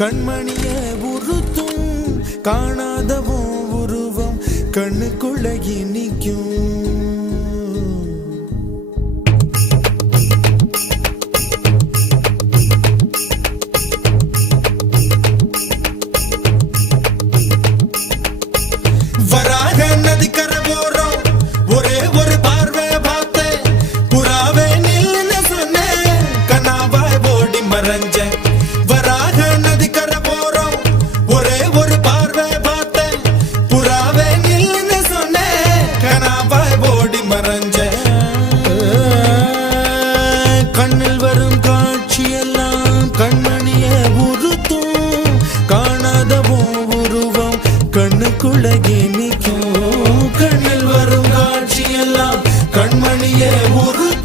கண்மணிய உறுத்தும் காணாதவோ உருவம் கண்ணுக்குள்ள நிற்கும். வராக நதிக்கர போறோம் ஒரே ஒரு பார்வை பார்த்தேன் புறாவே நில்லுன்னு சொன்னேன் கனாவாய் ஓடி மறைஞ்சேன். வராக நதிக்கர போறோம் ஒரே ஒரு பார்வை பார்த்தேன் புறாவே நில்லுன்னு சொன்னேன் கனாவாய் ஓடி மறைஞ்சேன். கண்ணில் வரும் காட்சியெல்லாம் கண்மணிய உறுத்தும் காணாதவோ உருவம் கண்ணுக்குள்ள நிற்கும். கண்ணில் வரும் காட்சியெல்லாம் கண்மணியே உறுத்தும்